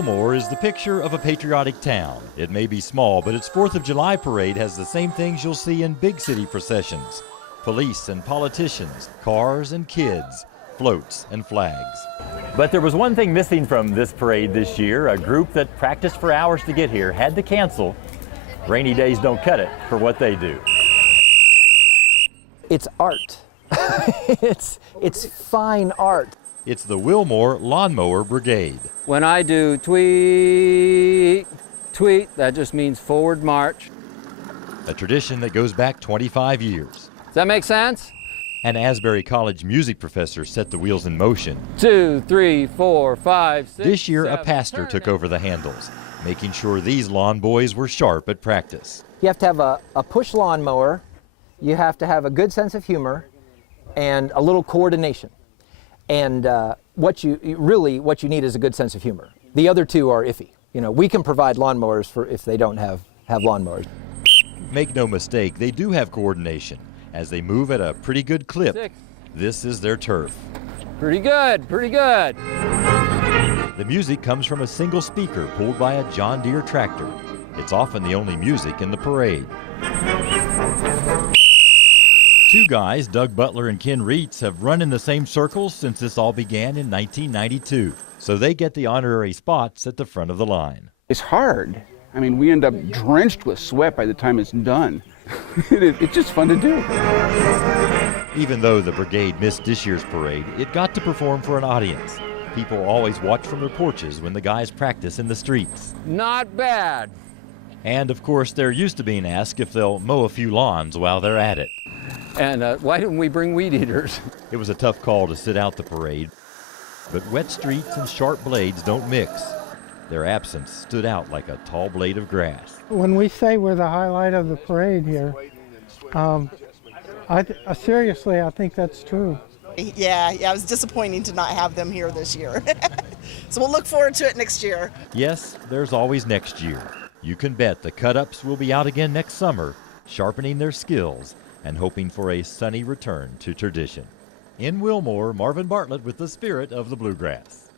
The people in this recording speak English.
Wilmore is the picture of a patriotic town. It may be small, but its 4th of July parade has the same things you'll see in big city processions. Police and politicians, cars and kids, floats and flags. But there was one thing missing from this parade this year. A group that practiced for hours to get here had to cancel. Rainy days don't cut it for what they do. It's art. it's fine art. It's the Wilmore Lawn Mower Brigade. When I do tweet, tweet, that just means forward march. A tradition that goes back 25 years. Does that make sense? An Asbury College music professor set the wheels in motion. 2, 3, 4, 5, 6. This year, a 7, pastor took over the handles, making sure these lawn boys were sharp at practice. You have to have a push lawnmower, you have to have a good sense of humor, and a little coordination. And what you need is a good sense of humor. The other two are iffy. You know, we can provide lawnmowers for if they don't have lawnmowers. Make no mistake, they do have coordination as they move at a pretty good clip. 6. This is their turf. Pretty good, pretty good. The music comes from a single speaker pulled by a John Deere tractor. It's often the only music in the parade. Two guys, Doug Butler and Ken Reitz, have run in the same circles since this all began in 1992. So they get the honorary spots at the front of the line. It's hard. I mean, we end up drenched with sweat by the time it's done. It's just fun to do. Even though the brigade missed this year's parade, it got to perform for an audience. People always watch from their porches when the guys practice in the streets. Not bad. And of course, they're used to being asked if they'll mow a few lawns while they're at it. And why didn't we bring weed eaters? It was a tough call to sit out the parade, but wet streets and sharp blades don't mix. Their absence stood out like a tall blade of grass. When we say we're the highlight of the parade here, seriously, I think that's true. Yeah, it was disappointing to not have them here this year. So we'll look forward to it next year. Yes, there's always next year. You can bet the cut-ups will be out again next summer, sharpening their skills and hoping for a sunny return to tradition. In Wilmore, Marvin Bartlett with the spirit of the bluegrass.